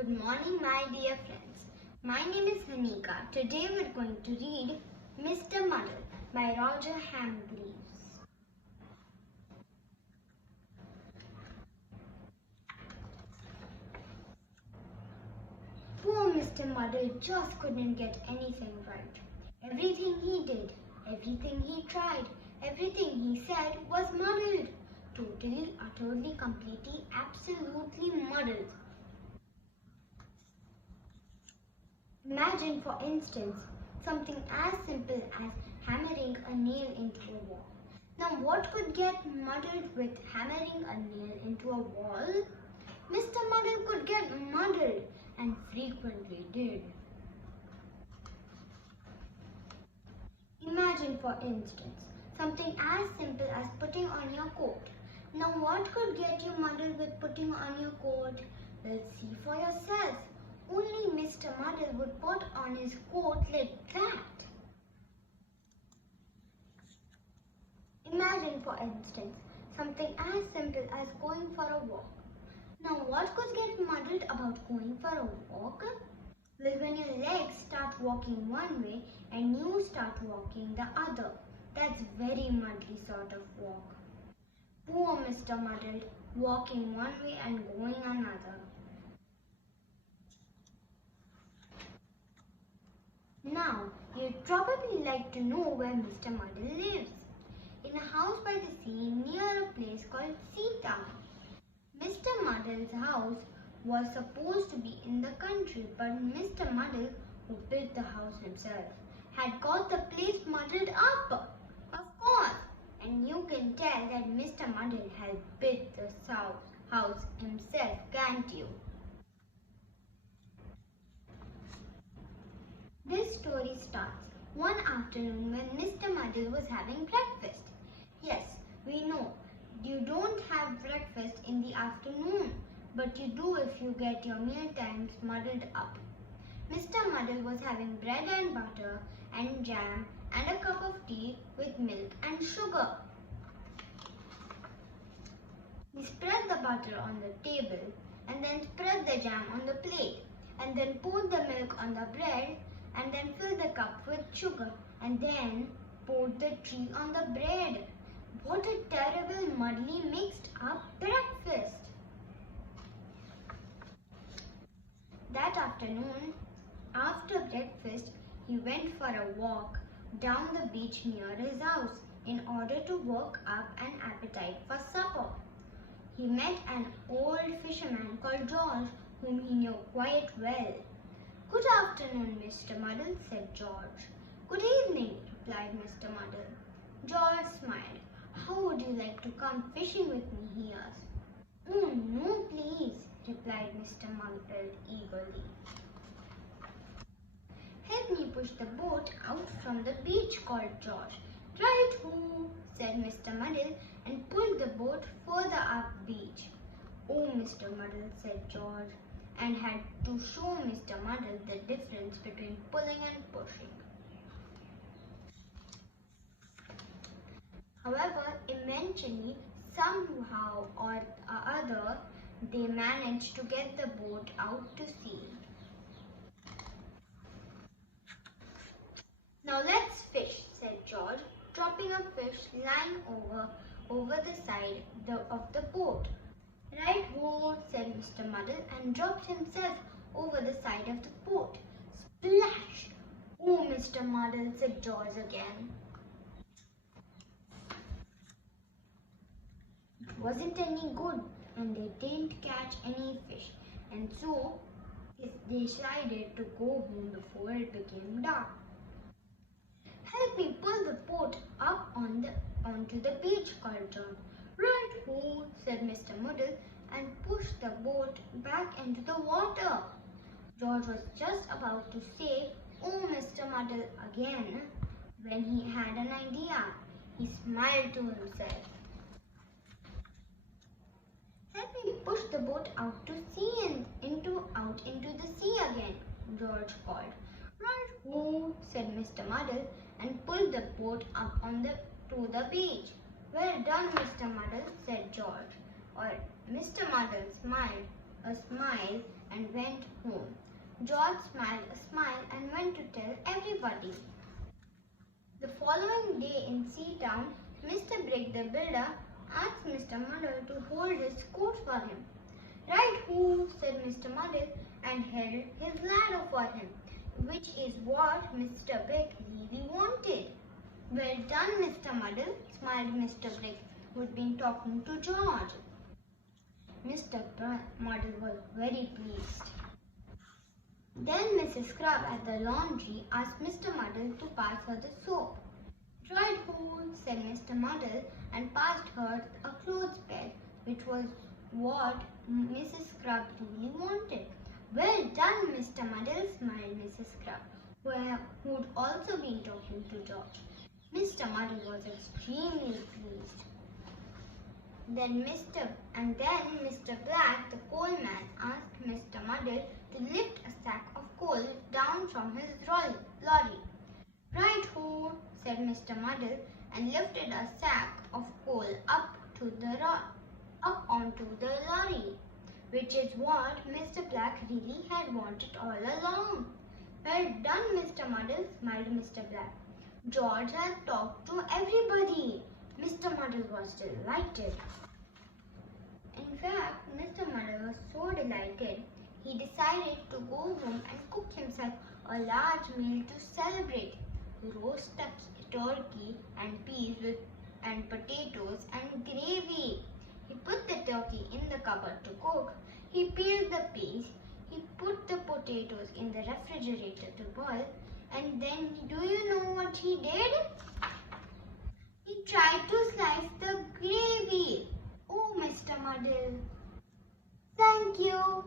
Good morning, my dear friends. My name is Hanika. Today we're going to read Mr. Muddle by Roger Hargreaves. Poor Mr. Muddle just couldn't get anything right. Everything he did, everything he tried, everything he said was muddled. Totally, utterly, completely, absolutely muddled. Imagine, for instance, something as simple as hammering a nail into a wall. Now, what could get muddled with hammering a nail into a wall? Mr. Muddle could get muddled, and frequently did. Imagine, for instance, something as simple as putting on your coat. Now, what could get you muddled with putting on your coat? Well, see for yourself. Only Mr. Muddle would put on his coat like that. Imagine, for instance, something as simple as going for a walk. Now, what could get muddled about going for a walk? Well, when your legs start walking one way and you start walking the other. That's very muddly sort of walk. Poor Mr. Muddle, walking one way and going another. Now, you'd probably like to know where Mr. Muddle lives. In a house by the sea near a place called Seatown. Mr. Muddle's house was supposed to be in the country, but Mr. Muddle, who built the house himself, had got the place muddled up. Of course, and you can tell that Mr. Muddle had built the house himself, can't you? This story starts one afternoon when Mr. Muddle was having breakfast. Yes, we know you don't have breakfast in the afternoon, but you do if you get your meal times muddled up. Mr. Muddle was having bread and butter and jam and a cup of tea with milk and sugar. He spread the butter on the table and then spread the jam on the plate and then poured the milk on the bread and then filled the cup with sugar and then poured the tea on the bread. What a terrible, muddly, mixed up breakfast! That afternoon, after breakfast, he went for a walk down the beach near his house in order to work up an appetite for supper. He met an old fisherman called George, whom he knew quite well. "Good afternoon, Mr. Muddle," said George. "Good evening," replied Mr. Muddle. George smiled. "How would you like to come fishing with me?" he asked. "Oh, no, please," replied Mr. Muddle eagerly. "Help me push the boat out from the beach," called George. "Right-ho," said Mr. Muddle and pulled the boat further up beach. "Oh, Mr. Muddle," said George, and had to show Mr. Muddle the difference between pulling and pushing. However, eventually, somehow or other, they managed to get the boat out to sea. "Now let's fish," said George, dropping a fish lying over the side of the boat. "Right-ho," said Mr. Muddle and dropped himself over the side of the boat. Splash! "Oh, Mr. Muddle," said George again. It wasn't any good and they didn't catch any fish, and so they decided to go home before it became dark. "Help me pull the boat up onto the beach," called John. "Right-ho," said Mr. Muddle and pushed the boat back into the water. George was just about to say, "Oh, Mr. Muddle," again, when he had an idea. He smiled to himself. "Help me push the boat out to sea and out into the sea again," George called. "Right-ho," said Mr. Muddle and pulled the boat up to the beach. "Well done, Mr. Muddle," said George. Or Mr. Muddle smiled. a smile and went home. George smiled a smile and went to tell everybody. The following day in Seatown, Mr. Brick the Builder asked Mr. Muddle to hold his coat for him. "Right-ho," said Mr. Muddle and held his ladder for him, which is what Mr. Brick really wanted. "Well done, Mr. Muddle," smiled Mr. Brick, who had been talking to George. Mr. Muddle was very pleased. Then Mrs. Scrub at the laundry asked Mr. Muddle to pass her the soap. "Right-ho," said Mr. Muddle and passed her a clothespin, which was what Mrs. Scrub really wanted. "Well done, Mr. Muddle," smiled Mrs. Scrub, who had also been talking to George. Mr. Muddle was extremely pleased. Then Mr. Black, the coal man, asked Mr. Muddle to lift a sack of coal down from his lorry. "Right-ho," said Mr. Muddle and lifted a sack of coal up onto the lorry, which is what Mr. Black really had wanted all along. "Well done, Mr. Muddle," smiled Mr. Black. "George has talked to everybody." Mr. Muddle was delighted. In fact, Mr. Muddle was so delighted, he decided to go home and cook himself a large meal to celebrate. Roast turkey and peas and potatoes and gravy. He put the turkey in the cupboard to cook. He peeled the peas. He put the potatoes in the refrigerator to boil. And then, do you know what he did? He tried to slice the gravy. Oh, Mr. Muddle. Thank you.